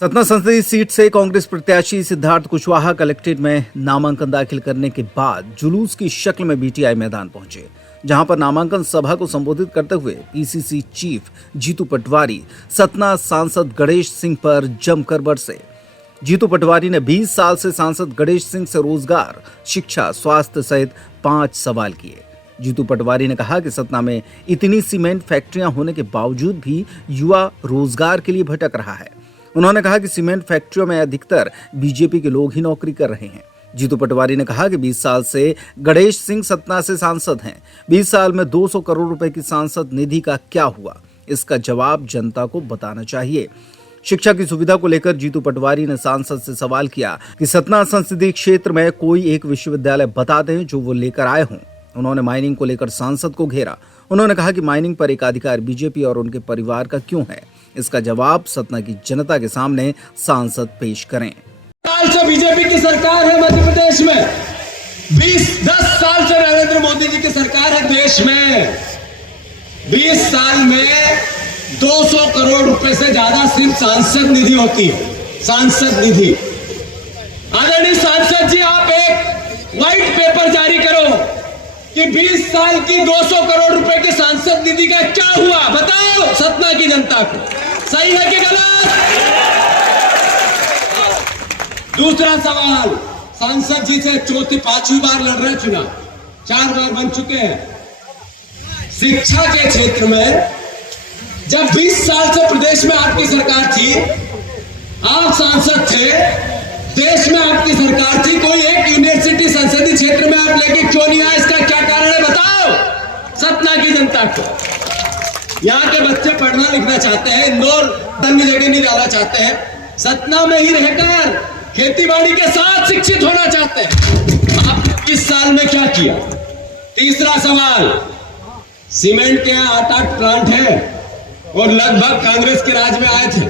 सतना संसदीय सीट से कांग्रेस प्रत्याशी सिद्धार्थ कुशवाहा कलेक्ट्रेट में नामांकन दाखिल करने के बाद जुलूस की शक्ल में बीटीआई मैदान पहुंचे, जहां पर नामांकन सभा को संबोधित करते हुए पीसीसी चीफ जीतू पटवारी सतना सांसद गणेश सिंह पर जमकर बरसे। जीतू पटवारी ने 20 साल से सांसद गणेश सिंह से रोजगार, शिक्षा, स्वास्थ्य सहित 5 सवाल किए। जीतू पटवारी ने कहा कि सतना में इतनी सीमेंट फैक्ट्रियां होने के बावजूद भी युवा रोजगार के लिए भटक रहा है। उन्होंने कहा कि सीमेंट फैक्ट्रियों में अधिकतर बीजेपी के लोग ही नौकरी कर रहे हैं। जीतू पटवारी ने कहा कि 20 साल से गणेश सिंह सतना से सांसद हैं। 20 साल में 200 करोड़ रुपए की सांसद निधि का क्या हुआ, इसका जवाब जनता को बताना चाहिए। शिक्षा की सुविधा को लेकर जीतू पटवारी ने सांसद से सवाल किया कि सतना संसदीय क्षेत्र में कोई एक विश्वविद्यालय बता दें जो वो लेकर आए हों। उन्होंने माइनिंग को लेकर सांसद को घेरा। उन्होंने कहा कि माइनिंग पर एकाधिकार बीजेपी और उनके परिवार का क्यों है, इसका जवाब सतना की जनता के सामने सांसद पेश करें। साल से बीजेपी की सरकार है मध्य प्रदेश में, 10 साल से नरेंद्र मोदी जी की सरकार है देश में। 20 साल में 200 करोड़ रुपए से ज्यादा सिर्फ सांसद निधि होती है, सांसद निधि। आदरणीय सांसद जी, आप एक व्हाइट पेपर जारी करो कि 20 साल की 200 करोड़ रुपए की सांसद निधि का क्या हुआ, बताओ सतना की जनता को, सही है कि गलत। दूसरा सवाल, सांसद जी से 5वीं बार लड़ रहे चुनाव, 4 बार बन चुके हैं। शिक्षा के क्षेत्र में जब 20 साल से प्रदेश में आपकी सरकार थी, आप सांसद थे, देश में आपकी सरकार थी, कोई एक यूनिवर्सिटी संसदीय क्षेत्र में आप लेके क्यों नहीं आए, इसका क्या कारण है बताओ सतना की जनता को। यहाँ के बच्चे पढ़ना लिखना चाहते हैं, इंदौर अन्य जगह नहीं जाना चाहते हैं, सतना में ही रहकर खेतीबाड़ी के साथ शिक्षित होना चाहते हैं। आपने 20 साल में क्या किया। तीसरा सवाल, सीमेंट के यहाँ 8 प्लांट है और लगभग कांग्रेस के राज में आए थे,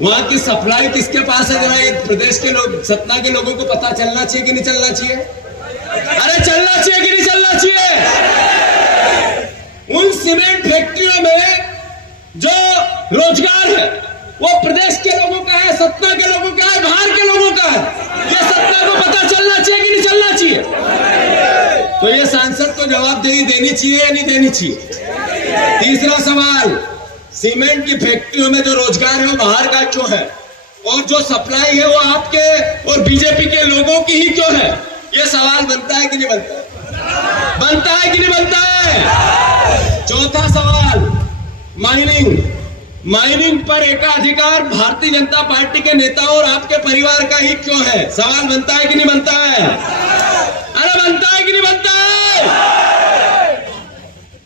वहां की सप्लाई किसके पास है, जरा ये प्रदेश के लोग, सतना के लोगों को पता चलना चाहिए कि नहीं चलना चाहिए। अरे चलना चाहिए कि नहीं चलना चाहिए। उन सीमेंट फैक्ट्रियों में जो रोजगार है वो प्रदेश के लोगों का है, सतना के लोगों का है, बाहर के लोगों का है। ये सतना को पता चलना चाहिए कि नहीं चलना चाहिए। तो ये सांसद को जवाबदेही देनी चाहिए या नहीं देनी चाहिए। तीसरा सवाल, सीमेंट की फैक्ट्रियों में जो रोजगार है वो बाहर का क्यों है, और जो सप्लाई है वो आपके और बीजेपी के लोगों की ही क्यों है। ये सवाल बनता है कि नहीं बनता है, बनता है कि नहीं बनता है। चौथा सवाल, माइनिंग पर एकाधिकार भारतीय जनता पार्टी के नेताओं और आपके परिवार का ही क्यों है, सवाल बनता है कि नहीं बनता है। अरे बनता है कि नहीं बनता है।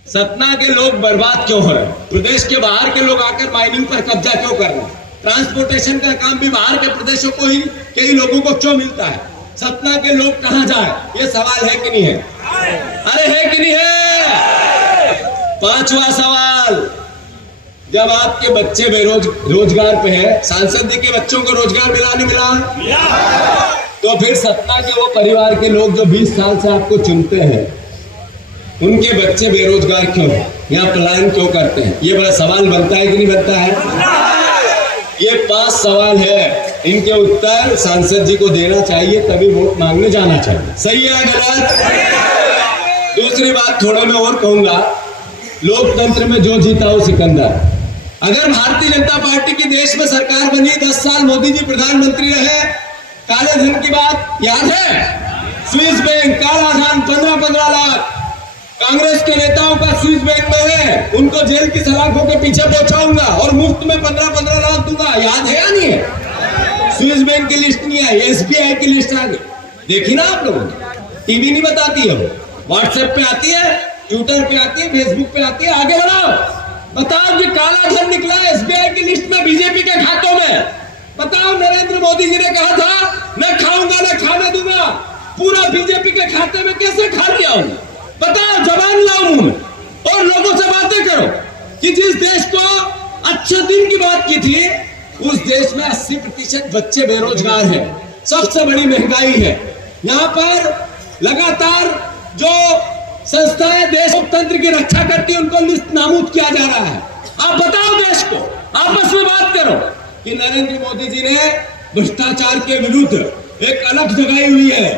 सतना के लोग बर्बाद क्यों हो रहे हैं, प्रदेश के बाहर के लोग आकर माइनिंग पर कब्जा क्यों कर रहे हैं, ट्रांसपोर्टेशन का काम भी बाहर के प्रदेशों को ही के ही लोगों को क्यों मिलता है, सतना के लोग कहां जाए, ये सवाल है कि नहीं है। अरे है कि नहीं है। पांचवा सवाल, जब आपके बच्चे रोजगार पे है, सांसद जी के बच्चों को रोजगार मिला नहीं मिला, तो फिर सतना के वो परिवार के लोग जो 20 साल से आपको चुनते हैं, उनके बच्चे बेरोजगार क्यों हैं या पलायन क्यों करते हैं, ये बड़ा सवाल बनता है कि नहीं बनता है। ये 5 सवाल है, इनके उत्तर सांसद जी को देना चाहिए, तभी वोट मांगने जाना चाहिए, सही है गलत। दूसरी बात थोड़ा मैं और कहूंगा, लोकतंत्र में जो जीता हो सिकंदर। अगर भारतीय जनता पार्टी की देश में सरकार बनी, 10 साल मोदी जी प्रधानमंत्री रहे, काले धन की बात याद है, स्विस बैंक काला धन 15-15 लाख कांग्रेस के नेताओं का स्विस बैंक में है, उनको जेल की सलाखों के पीछे पहुंचाऊंगा और मुफ्त में 15-15 लाख दूंगा, याद है या नहीं है। स्विस बैंक की लिस्ट नहीं आई, एसबीआई की लिस्ट आ गई, देखी ना आप लोगों ने, टीवी नहीं बताती है, वो व्हाट्सएप पे आती है, ट्विटर पे आती है, फेसबुक पे आती है। आगे बढ़ाओ, बताओ कि काला धन निकला एसबीआई की लिस्ट में बीजेपी के खातों में। बताओ, नरेंद्र मोदी जी ने कहा था मैं खाऊंगा ना खाने दूंगा, पूरा बीजेपी के खाते में कैसे खा लिया हूं, बताओ, जबान लाओ मुंह में और लोगों से बातें करो कि जिस देश को अच्छे दिन की बात की थी, उस देश में 80% बच्चे बेरोजगार हैं, सबसे बड़ी महंगाई है। यहाँ पर लगातार जो संस्थाएं देश लोकतंत्र की रक्षा करती है, उनको नाबूद किया जा रहा है। आप बताओ देश को, आपस में बात करो, कि नरेंद्र मोदी जी ने भ्रष्टाचार के विरुद्ध एक अलग जगाई हुई है,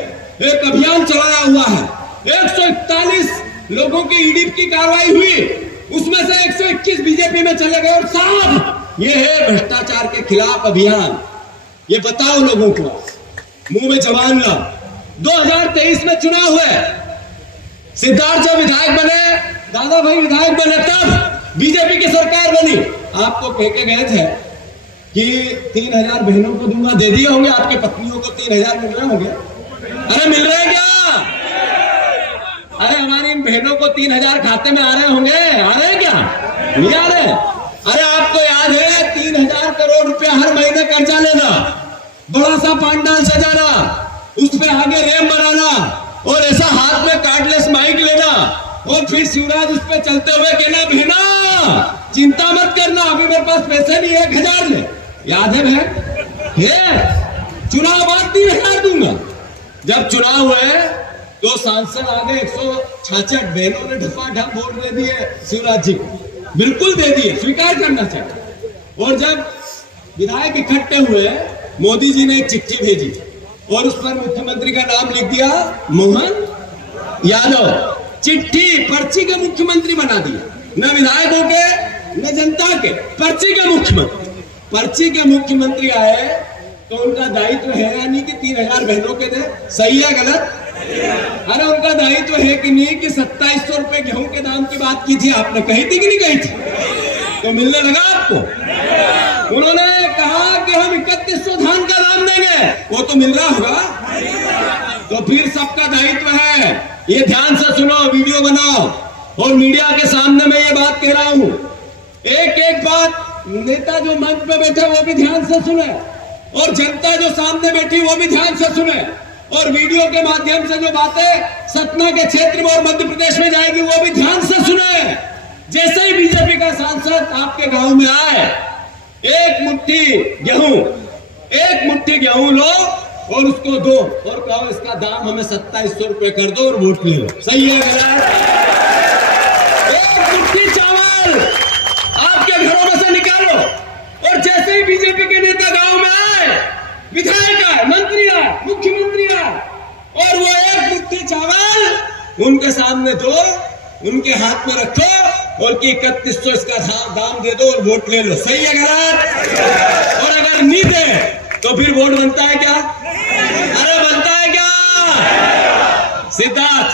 एक अभियान चलाया हुआ है। 141 लोगों की ईडी की कार्रवाई हुई, उसमें से 121 बीजेपी में चले गए। और साहब ये है भ्रष्टाचार के खिलाफ अभियान। ये बताओ लोगों को, मुंह में जवान ला। 2023 में चुनाव हुए, सिद्धार्थ जब विधायक बने, दादा भाई विधायक बने, तब बीजेपी की सरकार बनी। आपको कह के गए थे कि 3000 बहनों को दूंगा, दे दिए होंगे। आपके पत्नियों को 3000 मिल रहे होंगे। अरे मिल रहे हैं क्या? अरे हमारी इन बहनों को 3000 खाते में आ रहे होंगे, आ रहे हैं क्या? नहीं आ रहे? अरे आपको याद है 3000 करोड़ रुपया हर महीने कर्जा लेना, बड़ा सा पांडाल सजाना, उस पे आगे रैम बनाना और ऐसा हाथ में कार्डलेस माइक लेना और फिर शिवराज उस पे चलते हुए कहना, बहना चिंता मत करना, अभी मेरे पास पैसे नहीं है, 1000 ले। याद है बहन? ये चुनाव बाद 3000 दूंगा। जब चुनाव हुए तो सांसद आगे 166 बहनों ने ढपाढप वोट दे दिए शिवराज जी को, बिल्कुल दे दिए, स्वीकार करना चाहिए। और जब विधायक इकट्ठे हुए, मोदी जी ने एक चिट्ठी भेजी और उस पर मुख्यमंत्री का नाम लिख दिया, मोहन यादव। चिट्ठी पर्ची के मुख्यमंत्री बना दिया, न विधायकों के न जनता के, पर्ची के मुख्यमंत्री। पर्ची के मुख्यमंत्री आए तो उनका दायित्व है या नहीं कि 3000 बहनों के दे? सही है गलत? अरे उनका दायित्व है कि नहीं कि 2700 रुपए गेहूं के दाम की बात की थी आपने, कही थी कि नहीं कही थी? तो मिलने लगा आपको? उन्होंने कहा कि हम 3100 धान का दाम देंगे, वो तो मिल रहा होगा। तो फिर सबका दायित्व है, ये ध्यान से सुनो, वीडियो बनाओ और मीडिया के सामने मैं ये बात कह रहा हूं। एक एक बात नेता जो मंच पे बैठे वो भी ध्यान से सुने और जनता जो सामने बैठी वो भी ध्यान से सुने। और वीडियो के माध्यम से जो बातें सतना के क्षेत्र में और मध्य प्रदेश में जाएगी वो भी ध्यान से सुने। जैसे ही बीजेपी का सांसद आपके गांव में आए, एक मुट्ठी गेहूं लो और उसको दो और कहो इसका दाम हमें 2700 रुपए कर दो और वोट ले लो। सही है गलत? एक मुट्ठी चावल आपके घरों में से निकालो और जैसे ही बीजेपी के नेता गांव में आए, विधायक आए, मंत्री आए, मुख्यमंत्री आए, और वो एक मुट्ठी चावल उनके सामने दो, उनके हाथ में रखो और कि 3100 इसका दाम दे दो और वोट ले लो। सही है गलत? और अगर नहीं दे तो फिर वोट बनता है क्या? अरे बनता है क्या? सिद्धार्थ